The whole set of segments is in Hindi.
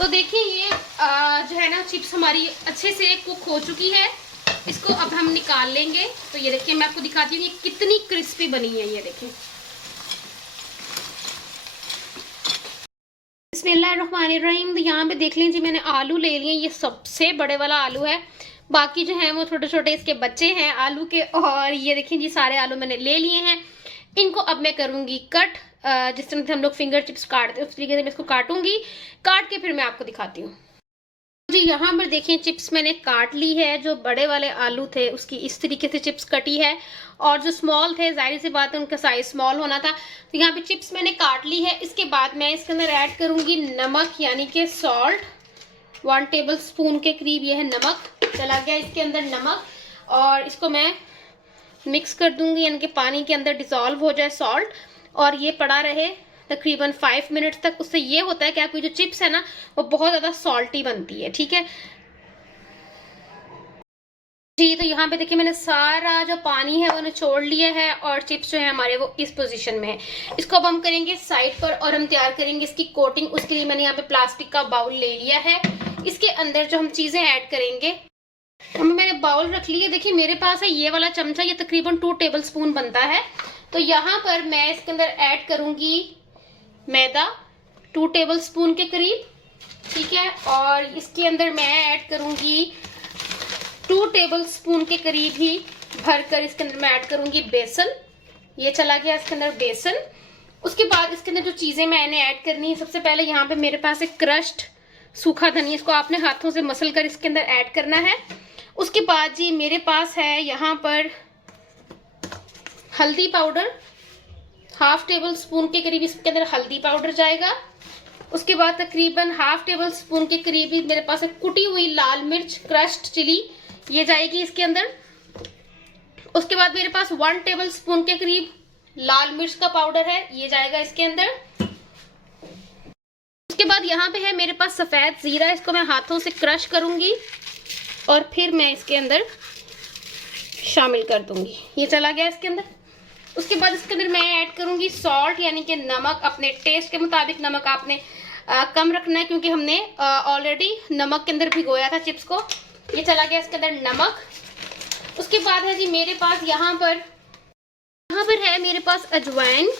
तो देखिए ये जो है ना चिप्स हमारी अच्छे से कुक हो चुकी है। इसको अब हम निकाल लेंगे। तो ये देखिए मैं आपको दिखाती हूँ ये कितनी क्रिस्पी बनी है। ये देखिए बिस्मिल्लाहिर्रहमानिर्रहीम। तो यहाँ पे देख लीजिए मैंने आलू ले लिए। ये सबसे बड़े वाला आलू है, बाकी जो है वो छोटे छोटे इसके बच्चे हैं आलू के। और ये देखिए जी सारे आलू मैंने ले लिए हैं। इनको अब मैं करूंगी कट, जिस तरह से हम लोग फिंगर चिप्स काटते हैं उस तरीके से मैं इसको काटूंगी। काट के फिर मैं आपको दिखाती हूँ जी। यहाँ पर देखिए चिप्स मैंने काट ली है। जो बड़े वाले आलू थे उसकी इस तरीके से चिप्स कटी है, और जो स्मॉल थे जाहिर सी बात है उनका साइज स्मॉल होना था। तो यहाँ पे चिप्स मैंने काट ली है। इसके बाद मैं इसके अंदर ऐड करूंगी नमक, यानी कि सॉल्ट। 1 टेबल स्पून के करीब ये है नमक, चला गया इसके अंदर नमक। और इसको मैं मिक्स कर दूंगी, यानी कि पानी के अंदर डिसॉल्व हो जाए सॉल्ट, और ये पड़ा रहे तकरीबन 5 मिनट तक। उससे ये होता है कि आपकी जो चिप्स है ना वो बहुत ज़्यादा सॉल्टी बनती है, ठीक है जी। तो यहाँ पे देखिए मैंने सारा जो पानी है वो निचोड़ लिया है, और चिप्स जो है हमारे वो इस पोजीशन में है। इसको अब हम करेंगे साइड पर, और हम तैयार करेंगे इसकी कोटिंग। उसके लिए मैंने यहाँ पे प्लास्टिक का बाउल ले लिया है। इसके अंदर जो हम चीज़ें ऐड करेंगे, मैंने बाउल रख लिया। देखिए मेरे पास है ये वाला चमचा, ये तकरीबन 2 टेबल स्पून बनता है। तो यहाँ पर मैं इसके अंदर ऐड करूंगी मैदा 2 टेबल स्पून के करीब, ठीक है। और इसके अंदर मैं ऐड करूंगी 2 टेबल स्पून के करीब ही भरकर इसके अंदर मैं ऐड करूंगी बेसन। ये चला गया इसके अंदर बेसन। उसके बाद इसके अंदर जो चीजें मैंने ऐड करनी है, सबसे पहले यहाँ पे मेरे पास एक क्रश्ड सूखा धनिया, इसको आपने हाथों से मसल कर इसके अंदर ऐड करना है। उसके बाद जी मेरे पास है यहाँ पर हल्दी पाउडर, 1/2 टेबल स्पून के करीब इसके अंदर हल्दी पाउडर जाएगा। उसके बाद तकरीबन 1/2 टेबल स्पून के करीब मेरे पास एक कुटी हुई लाल मिर्च, क्रश्ड चिली, ये जाएगी इसके अंदर। उसके बाद मेरे पास 1 टेबल स्पून के करीब लाल मिर्च का पाउडर है, ये जाएगा इसके अंदर। उसके बाद यहाँ पे है मेरे पास सफेद जीरा, इसको मैं हाथों से क्रश करूंगी और फिर मैं इसके अंदर शामिल कर दूंगी। ये चला गया इसके अंदर। उसके बाद इसके अंदर मैं ऐड करूंगी सॉल्ट, यानी कि नमक। अपने टेस्ट के मुताबिक नमक आपने कम रखना है, क्योंकि हमने ऑलरेडी नमक के अंदर भिगोया था चिप्स को। ये चला गया इसके अंदर नमक। उसके बाद है जी मेरे पास यहाँ पर है मेरे पास अजवाइन।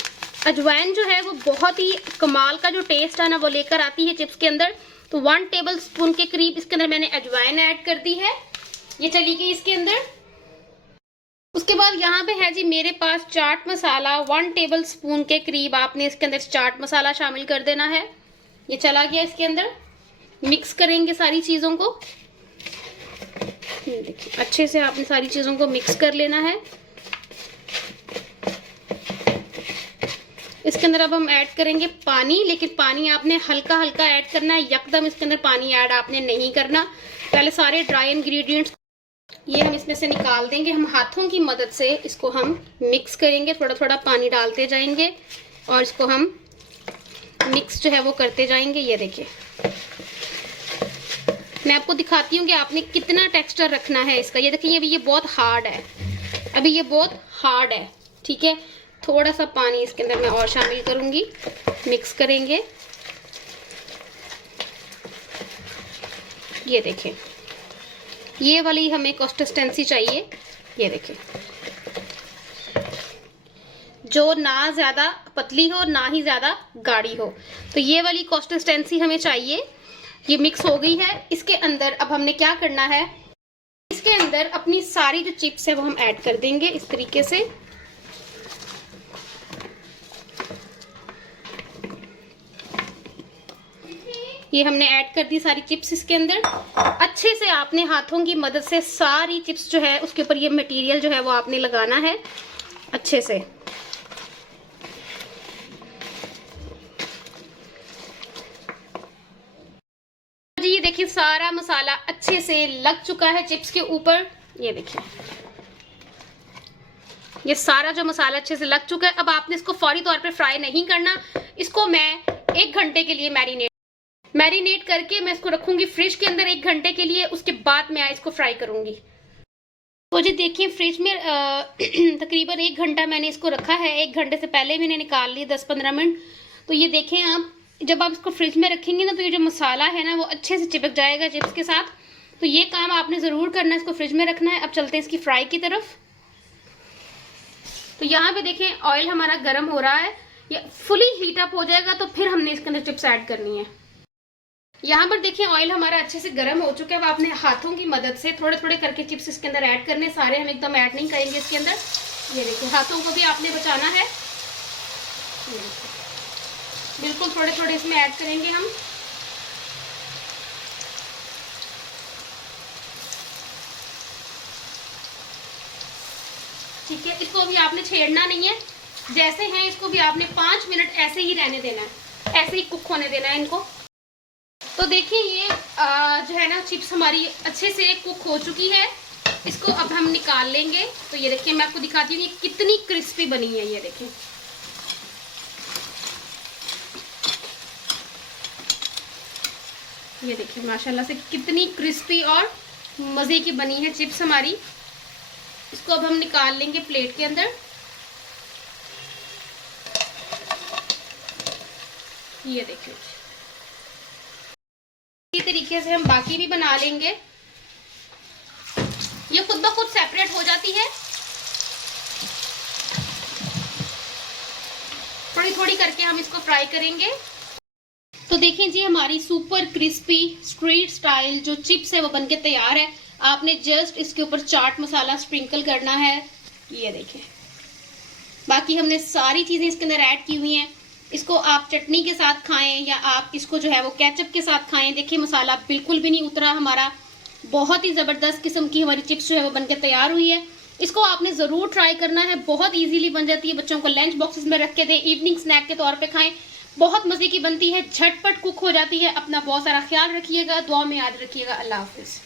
अजवाइन जो है वो बहुत ही कमाल का जो टेस्ट है ना वो लेकर आती है चिप्स के अंदर। तो 1 टेबल स्पून के करीब इसके अंदर मैंने अजवाइन ऐड कर दी है, ये चली गई इसके अंदर। उसके बाद यहाँ पे है जी मेरे पास चाट मसाला, 1 टेबल स्पून के करीब आपने इसके अंदर चाट मसाला शामिल कर देना है, ये चला गया इसके अंदर। मिक्स करेंगे सारी चीज़ों को, देखिए अच्छे से आपने सारी चीज़ों को मिक्स कर लेना है। इसके अंदर अब हम ऐड करेंगे पानी, लेकिन पानी आपने हल्का हल्का ऐड करना है, यकदम इसके अंदर पानी ऐड आपने नहीं करना। पहले सारे ड्राई इंग्रेडिएंट्स ये हम इसमें से निकाल देंगे। हम हाथों की मदद से इसको हम मिक्स करेंगे, थोड़ा थोड़ा पानी डालते जाएंगे और इसको हम मिक्स जो है वो करते जाएंगे। ये देखिए मैं आपको दिखाती हूँ कि आपने कितना टेक्सचर रखना है इसका। ये देखिए अभी ये बहुत हार्ड है, अभी ये बहुत हार्ड है, ठीक है। थोड़ा सा पानी इसके अंदर मैं और शामिल करूंगी, मिक्स करेंगे। ये देखिए ये वाली हमें कंसिस्टेंसी चाहिए। ये देखिए जो ना ज़्यादा पतली हो ना ही ज़्यादा गाढ़ी हो, तो ये वाली कंसिस्टेंसी हमें चाहिए। ये मिक्स हो गई है। इसके अंदर अब हमने क्या करना है, इसके अंदर अपनी सारी जो चिप्स है वो हम ऐड कर देंगे इस तरीके से। ये हमने ऐड कर दी सारी चिप्स इसके अंदर। अच्छे से आपने हाथों की मदद से सारी चिप्स जो है उसके ऊपर ये मटेरियल जो है वो आपने लगाना है अच्छे से। जी ये देखिए सारा मसाला अच्छे से लग चुका है चिप्स के ऊपर। ये देखिए ये सारा जो मसाला अच्छे से लग चुका है। अब आपने इसको फौरी तौर पे फ्राई नहीं करना, इसको मैं 1 घंटे के लिए मैरिनेट करके मैं इसको रखूंगी फ्रिज के अंदर 1 घंटे के लिए। उसके बाद मैं इसको फ्राई करूंगी। तो जी देखिए फ्रिज में तकरीबन 1 घंटा मैंने इसको रखा है। 1 घंटे से पहले मैंने निकाल ली 10-15 मिनट। तो ये देखें आप जब आप इसको फ्रिज में रखेंगे ना तो ये जो मसाला है ना वो अच्छे से चिपक जाएगा चिप्स के साथ। तो ये काम आपने ज़रूर करना है, इसको फ्रिज में रखना है। अब चलते हैं इसकी फ्राई की तरफ। तो यहाँ पे देखें ऑयल हमारा गर्म हो रहा है, ये फुली हीट अप हो जाएगा तो फिर हमने इसके अंदर चिप्स ऐड करनी है। यहाँ पर देखिए ऑयल हमारा अच्छे से गर्म हो चुका है। अब आपने हाथों की मदद से थोड़े थोड़े करके चिप्स इसके अंदर ऐड करने, सारे हम एकदम ऐड नहीं करेंगे इसके अंदर। ये देखिए हाथों को भी आपने बचाना है, बिल्कुल थोड़े थोड़े इसमें ऐड करेंगे हम। ठीक है, इसको भी आपने छेड़ना नहीं है, जैसे हैं इसको भी आपने 5 मिनट ऐसे ही रहने देना है, ऐसे ही कुक होने देना है इनको। तो देखिए ये जो है ना चिप्स हमारी अच्छे से कुक हो चुकी है, इसको अब हम निकाल लेंगे। तो ये देखिए मैं आपको दिखाती हूँ कितनी क्रिस्पी बनी है। ये देखिए ये देखिए माशाल्लाह से कितनी क्रिस्पी और मज़े की बनी है चिप्स हमारी। इसको अब हम निकाल लेंगे प्लेट के अंदर। ये देखिए इसी तरीके से हम बाकी भी बना लेंगे। ये खुद ब खुद सेपरेट हो जाती है, थोड़ी थोड़ी करके हम इसको फ्राई करेंगे। तो देखें जी हमारी सुपर क्रिस्पी स्ट्रीट स्टाइल जो चिप्स है वो बनके तैयार है। आपने जस्ट इसके ऊपर चाट मसाला स्प्रिंकल करना है। ये देखें बाकी हमने सारी चीज़ें इसके अंदर ऐड की हुई हैं। इसको आप चटनी के साथ खाएं या आप इसको जो है वो केचप के साथ खाएं। देखिए मसाला बिल्कुल भी नहीं उतरा हमारा, बहुत ही ज़बरदस्त किस्म की हमारी चिप्स जो है वो बनके तैयार हुई है। इसको आपने ज़रूर ट्राई करना है, बहुत इजीली बन जाती है। बच्चों को लंच बॉक्सेस में रख के दें, इवनिंग स्नैक के तौर पे खाएं, बहुत मज़े की बनती है, झटपट कुक हो जाती है। अपना बहुत सारा ख्याल रखिएगा, दुआ में याद रखिएगा। अल्लाह हाफिज़।